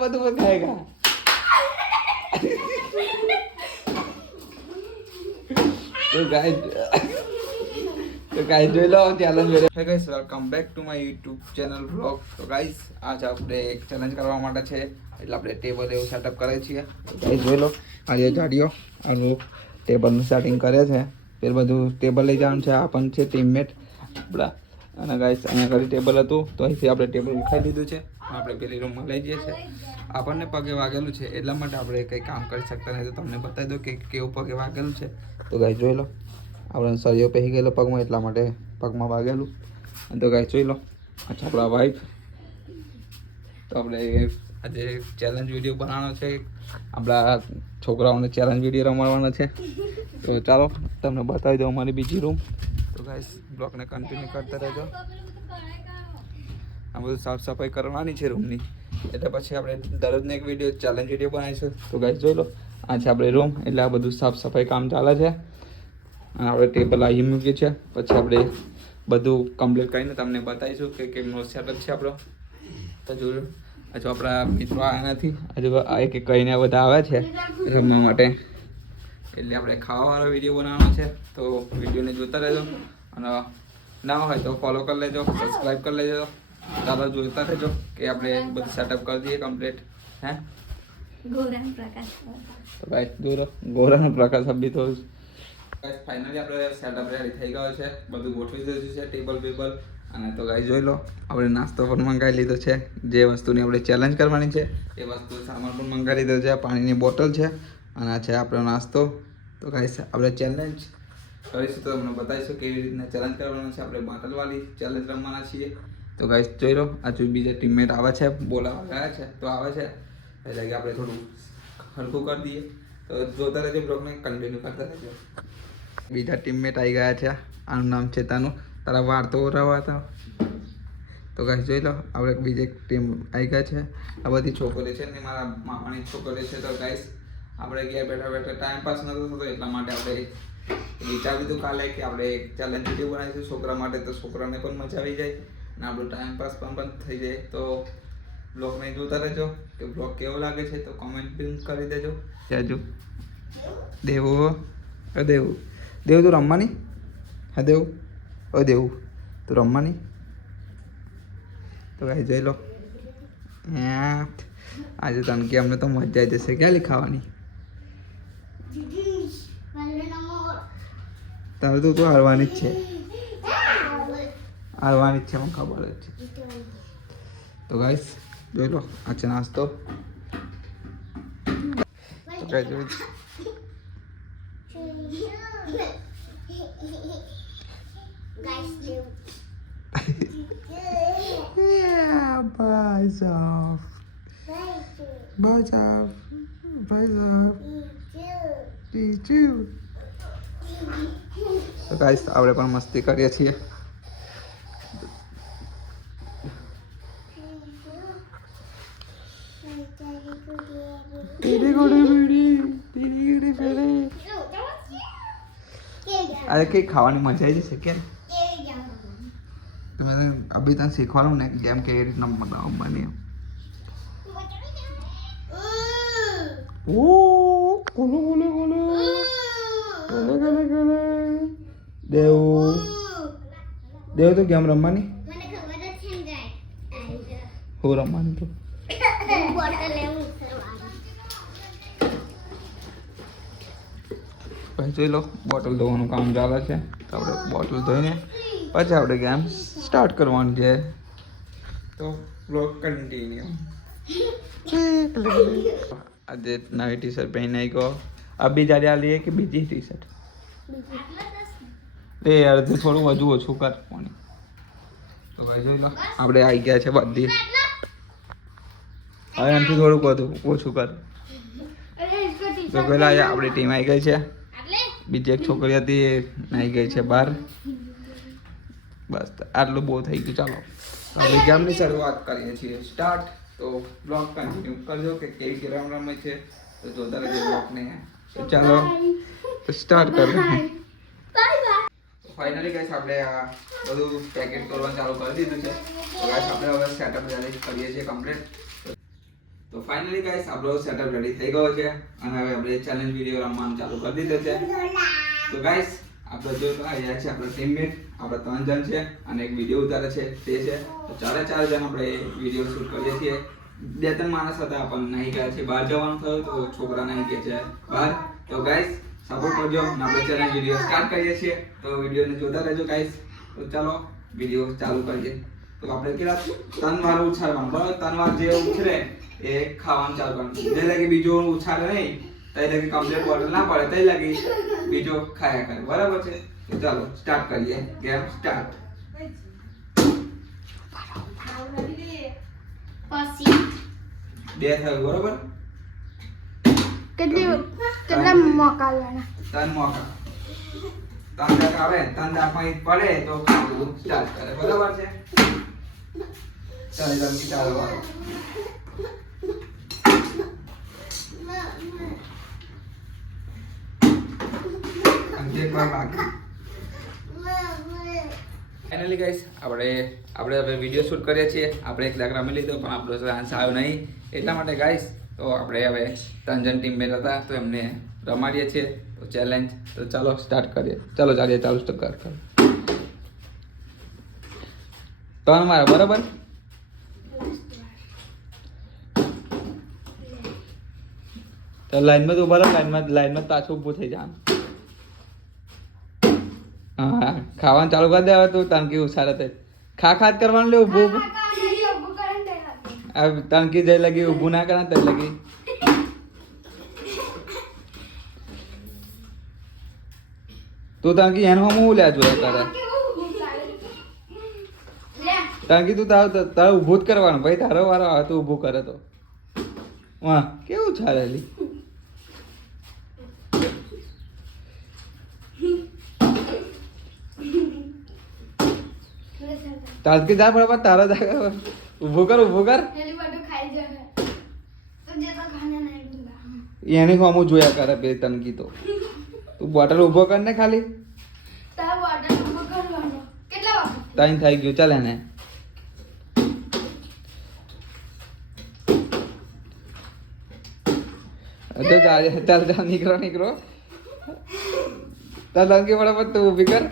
બધું ખાएगा तो गाइस જોઈ લો challenge video hey guys welcome back to my YouTube channel vlog. તો ગાइस આજ આપણે એક ચેલેન્જ કરવા માટે છે એટલે આપણે ટેબલ એવું સેટઅપ કરે છીએ. ગાइस જોઈ લો આ જાડીઓ આનું ટેબલનું સેટિંગ કરે છે. ફેર બધું ટેબલ લઈ જવાનું છે. આ પણ છે ટીમમેટ આપણા. અને ગાइस અહીંયા ઘરે ટેબલ હતું તો અહીંથી આપણે ટેબલ ઉઠાવી દીધું છે. આપણે પેલી રૂમમાં લઈ જઈએ છીએ. આપણને પગે વાગેલું છે એટલા માટે આપણે કંઈ કામ કરી શકતા નહીં. તો તમને બતાવી દો કે કેવું પગે વાગેલું છે. તો ગાइस જોઈ લો આપણે સળિયો પહેરી ગયેલો પગમાં એટલા માટે પગમાં વાગેલું. તો ગાइस જોઈ લો અચ્છા આપણા વાઈફ. તો આપણે આજે ચેલેન્જ વિડીયો બનાવવાનો છે. આપણા છોકરાઓને ચેલેન્જ વિડીયો રમાડવાનો છે. તો ચાલો તમને બતાવી દો અમારી બીજી રૂમ. તો ગાइस બ્લોગને કન્ટિન્યુ કરતા રહેજો. આ બધું સાફ સફાઈ કરવાની છે રૂમની એટલે પછી આપણે દરરોજનો એક વિડીયો ચેલેન્જ વિડીયો બનાવીશું. તો ગાइस જોઈ લો આ છે આપણે રૂમ એટલે આ બધું સાફ સફાઈ કામ ચાલે છે. અને આપણે ટેબલ આવી મૂકીએ છીએ પછી આપણે બધું કમ્પ્લીટ કરીને તમને બતાવીશું કે કેમનો સેટઅપ છે આપણો. તો જોયું હજુ આપણા મિત્રો આવ્યા નથી. હજુ એક એક કહીને બધા આવે છે રમવા માટે એટલે આપણે ખાવાવાળો વિડીયો બનાવવાનો છે. તો વિડીયોને જોતા રહેજો અને ના હોય તો ફોલો કરી લેજો, સબસ્ક્રાઈબ કરી લેજો. ચાલો જોતા રહેજો કે આપણે બધું સેટઅપ કરી દઈએ કમ્પ્લીટ. હે ગોરાન પ્રકાશ તો ગાइस દૂર ગોરાન પ્રકાશ અભી તો ગાइस ફાઇનલી આપણે સેટઅપ રેડી થઈ ગયો છે. બધું ગોઠવી દીધું છે ટેબલ પેબલ. અને તો ગાइस જોઈ લો આપણે નાસ્તો પણ મંગાવી લીધો છે. જે વસ્તુની આપણે ચેલેન્જ કરવાની છે એ વસ્તુ સામાન પણ મંગાવી લીધો છે. પાણીની બોટલ છે અને આ છે આપણો નાસ્તો. તો ગાइस આપણે ચેલેન્જ કરીશું તો તમને બતાવીશું કેવી રીતના ચેલેન્જ કરવાનો છે. આપણે બોટલવાળી ચેલેન્જ રમવાના છીએ. તો ગાइस જોઈ લો આ બીજા ટીમમેટ આવે છે, બોલાવા ગયા છે તો આવે છે એટલે કે આપણે થોડું હલકું કરી દઈએ. તો જોતા રહેજો બ્લોગને કન્ટિન્યુ કરતા રહેજો. બીજા ટીમમેટ આવી ગયા છે. આનું નામ છે તાનું. તારા વાર તો ઓરાવા હતા. તો ગાइस જોઈ લો આપણે બીજી ટીમ આવી ગયા છે. આ બધી છોકરીઓ છે ને મારા મામાની છોકરીઓ છે. તો ગાइस આપણે ઘેર બેઠા બેઠા ટાઈમ પાસ નતો થતો એટલા માટે આપણે વિચાર્યું હતું કાલે કે આપણે એક ચેલેન્જ વિડીયો બનાવીશું છોકરા માટે. તો છોકરાને પણ મજા આવી જાય અને આપણો ટાઈમ પાસ પણ બંધ થઈ જાય. તો બ્લોગને જોતા રહેજો કે બ્લોગ કેવો લાગે છે તો કોમેન્ટ પણ કરી દેજો. જાજુ દેવું દેવું દેવું તું રમવાની? હા દેવું દેવું તું રમવાની? તો ગાइस જોઈ લો આજે તને કે અમને તો મજા આવી જશે. ક્યાં ખાવાની તારે તો તું હારવાની જ છે. હારવાની જ છે મને ખબર જ છે. તો ગાइस જોઈ લો આ છે નાસ્તો. તો ગાइस જોઈ भाई साहब भाई साहब भाई साहब टीचू. તો ગાइस આપણે પણ મસ્તી કરીએ છીએ. અરે કઈ ખાવાની મજા આવી જશે કે તમે અભી તને શીખવાનું ને ગેમ કેવી રીતના બનાવવાની. ઓ કોલો કોલો કોલો કોલે કોલે કોલે દેવ દેવ તો ગેમ રમવાની મને ખબર જ છે ગાય હું રમવાની તો બોટલ લેવું પછી જોઈ લો બોટલ ધોવાનું કામ ચાલે છે. તો આપણે બોટલ ધોઈને પછી આપણે ગેમ સ્ટાર્ટ કરવાની છે. તો બ્લોગ કન્ટિન્યુ. આજે નવી ટી શર્ટ પહેરી આવી ગયો. અભી જાડે આ લઈએ કે બીજી ટી શર્ટ એ યાર તું થોડું વધુ ઓછું કર પાણી. તો ભાઈ જોઈ લો આપણે આવી ગયા છે બધી. હવે એનાથી થોડુંક વધુ ઓછું કર. તો પેલા આપણી ટીમ આવી ગઈ છે. બીજી એક છોકરી હતી એ આવી ગઈ છે બહાર. બસ આટલું બહુ થઈ ગયું. ચાલો હવે ગેમની શરૂઆત કરીએ છીએ સ્ટાર્ટ. તો બ્લોગ કન્ટિન્યુ કરજો કે કેવી ગેમ રમે છે. તો જોતા રહેજો બ્લોગને ચાલો તો સ્ટાર્ટ કરો બાય બાય. ફાઇનલી ગાઈસ આપણે આ બધું પેકેટ કરવાનું ચાલુ કરી દીધું છે તો ગાઈસ આપણે હવે સેટઅપ રેડી કરીએ છીએ કમ્પ્લીટ તો ફાઇનલી ગાઈસ આપણો સેટઅપ રેડી થઈ ગયો છે અને હવે આપણે ચેલેન્જ વિડિયો રમવાનું ચાલુ કરી દીધો છે તો ગાઈસ આપણે જો અહીંયા છે આપણો ટીમમેટ આપણે 3 જણ છે અને એક વિડિયો ઉતારે છે તે છે તો 4 જણ આપણે વિડિયો શૂટ કરીએ છીએ 2-3 માણસ હતા પણ નહીં ગયા છે બહાર જવાનું થયું તો છોકરા નહીં ગયા છે બહાર તો ગાઈસ સપોર્ટ કરજો અને આપણે ચેલેન્જ વિડિયો સ્ટાર્ટ કરીએ છીએ તો વિડિયોને જોતા રહેજો ગાઈસ તો ચાલો વિડિયો ચાલુ કરીએ તો આપણે કેટલા 3 વાર ઉછાળવાનું બરાબર 3 વાર જે ઉછળે એ ખાવાનું ચાલુ કરવાનું જે લાગે બીજો ઉછાળે નહીં તઈ લાગે કમ્પ્લીટ બોટલ ના પડે તઈ લાગે બીજો ખાયા કરે બરાબર છે તો ચાલો સ્ટાર્ટ કરીએ ગેમ સ્ટાર્ટ પછી 2 થયું બરાબર કેટલા મોકા લેવાના? 3 મોકા 3 દાખ આવે 3 દાખમાં ઈ પડે તો ખાવાનું સ્ટાર્ટ કરે બરાબર છે ચાલો તમે ચાલો વાળો અંતે પર બાકી ફાઇનલી ગાઈસ આપણે હવે વિડિયો શૂટ કરીએ છીએ આપણે એક દાખ રમી લીધો પણ આપણો ચાન્સ આવ્યો નહીં એટલા માટે ગાઈસ તો આપણે હવે 3 જણ ટીમમેટ હતા તો એમને રમાડીએ છીએ તો ચેલેન્જ તો ચાલો સ્ટાર્ટ કરીએ ચાલો ચાલુ સ્ટાર્ટ કરો 3 મારા બરાબર તો લાઈનમાં તો ઉભા રહો લાઈનમાં પાછું ઊભું થઈ જવાનું હા ખાવાનું ચાલુ કરી દે હવે તું તણકી ઉછાળે તે ખા જ કરવાનું લે ઊભું આ તણકી જઈ લગી ઊભું ના કરે તે લગી તું તણકી એનો હું લે જોયા તારે તણકી તું તારે ઊભું જ કરવાનું ભાઈ તારો વારો આવે તું ઊભું કરે તો વાહ કેવું છાળેલી તારકી જા બરાબર તારો જા ઊભું કર એને હું જોયા કરે બે તનકી તો તું બોટલ ઊભો કર ને ખાલી ટાઈમ થઈ ગયો ચાલે ને ચાલ નીકળો તાર તનકી બરાબર તું ઊભી કર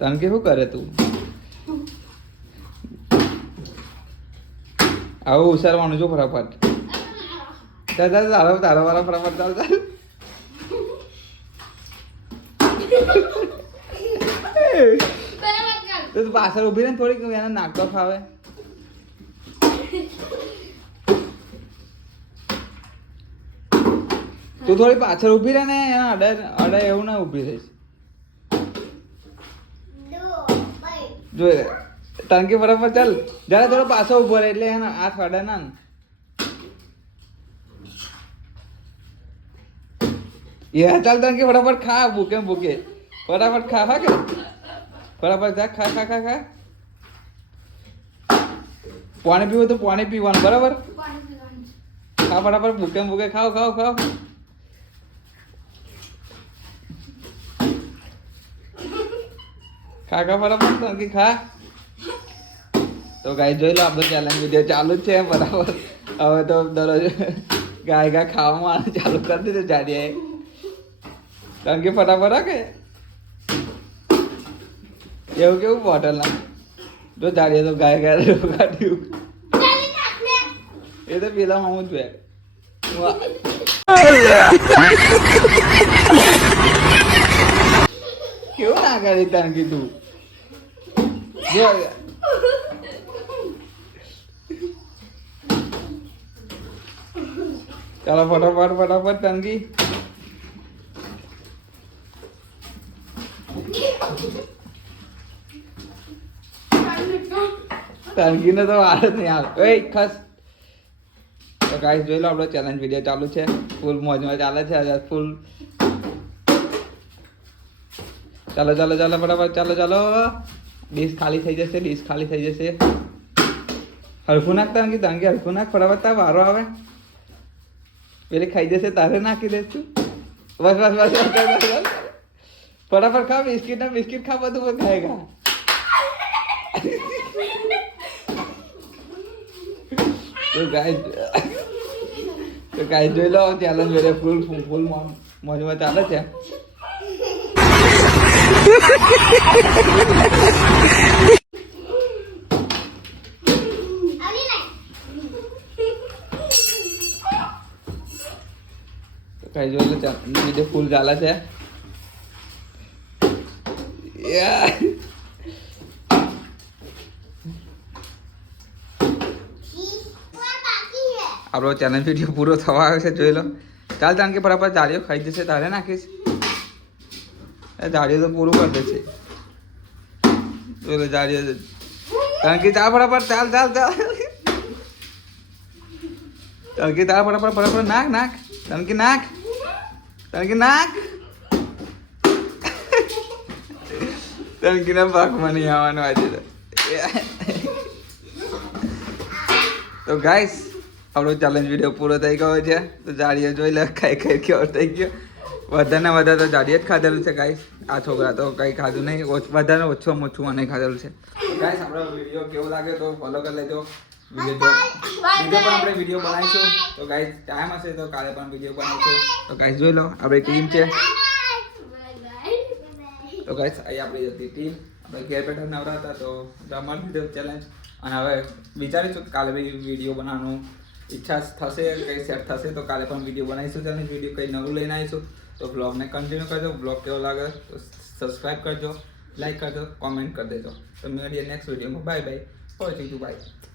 તનકી શું કરે તું આવું ઉછારવાનું જો ફટાફટ ચાલ તારો વાળા ફટાફટ ચાલ તો તું પાછળ ઉભી રહે ને થોડીક એને નાખતો ફાવે તું થોડી પાછળ ઉભી રહે ને એના અડે એવું ના ઉભી રહીશ જોઈ ટંકી બરાબર ચાલ જયારે થોડો પાછો ઉભો રહે એટલે એના હાથ અડે ના ચાલ ટંકી ફટાફટ ખા ભૂકે ફટાફટ ખા કે ફટાફટ જા ખા પાણી પીવું તો પાણી પીવાનું બરાબર ખા ફટાફટ ભૂકે ખાવ ખા ફટાફટ ટંકી ખા તો ગાય જોઈ લો આપણો ચેલેન્જ વિડીયો ચાલુ જ છે બરાબર હવે તો દરરોજ ગાય ખાવામાં ચાલુ કરી દીધું જાડીએ ટંકી ફટાફટ રાખે એવું કેવું બોટલ ના જો જાડીએ તો ગાય કાઢ્યું એ તો પેલા હું જ કેવું ના કરી ટંકી તું જો ચાલો ફટાફટ ટંકી ટંકીને તો વાર જ નહીં આવે એ ખસ તો ગાઈસ જોઈ લો આપણો ચેલેન્જ વિડીયો ચાલુ છે ફૂલ મોજમાં ચાલે છે આજે ફૂલ ચાલો ફટાફટ ચાલો ડીશ ખાલી થઈ જશે હરખું નાખતા કે તાંગે હરખું નાખ ફટાફટ તાર વારો આવે પેલી ખાઈ જશે તારે નાખી દઈશ તું બસ બસ બસ બસ, બસ, બસ, બસ. ફટાફટ ખા બિસ્કિટ ના બિસ્કિટ ખા બધું ખાएगा તો ગાય જોઈ લો ચેલેન્જ વેરે ફૂલ ફૂલ મોજમાં ચાલે છે આવી ને કઈ જોઈ લો બીજે ફૂલ ચાલે છે Yeah. બાકી હે આપણો ચેલેન્જ વિડીયો પૂરો થવા આવ્યો છે જોઈ લો ચાલ તાન કે બરાબર જાળીઓ ખાઈ જશે તારે નાખીશ એ જાળીઓ તો પૂરું કરી દેશે જોઈ લો જાળીઓ કારણ કે ચાલ બરાબર ચાલ ચાલ ચાલ તણકી તાર બરાબર બરાબર નાખ નાખ તણકી નાખ તણકી નાખ તણકીના પાકમાં નહીં આવવાનું આજે તો ગાઈસ આપણો ચેલેન્જ વિડીયો પૂરો થઈ ગયો છે તો જાડીએ જોઈ લે ખાઈ ખાઈ કેવો થઈ ગયો વધારે વધારે તો જાડીએ જ ખાધેલું છે ગાઈસ આ છોકરા તો કંઈ ખાધું નહીં વધારે ઓછું મને ખાધેલું છે ગાઈસ આપણો વિડીયો કેવો લાગે તો ફોલો કરી લેજો બીજો પણ આપણે વિડીયો બનાવીશું તો ગાઈસ ટાઈમ હશે તો કાલે પણ વિડીયો બનાવીશું તો ગાઈસ જોઈ લો આપણી ટીમ છે તો ગાઈસ અહીં આપણી હતી ટીમ આપણે ઘેર બેઠા નવરા હતા તો રમણ લીધો ચેલેન્જ અને હવે વિચારીશું કે કાલે બી વિડીયો બનાવવાનું ઈચ્છા થશે કંઈ સેટ થશે તો કાલે પણ વિડીયો બનાવીશું ચેલેન્જ વિડીયો કંઈ નવું લઈને આવીશું તો બ્લોગને કન્ટિન્યુ કરજો બ્લોગ કેવો લાગે તો સબસ્ક્રાઈબ કરજો લાઈક કરજો કોમેન્ટ કરી દેજો તો મળીએ નેક્સ્ટ વિડીયોમાં બાય બાય પહોંચી બાય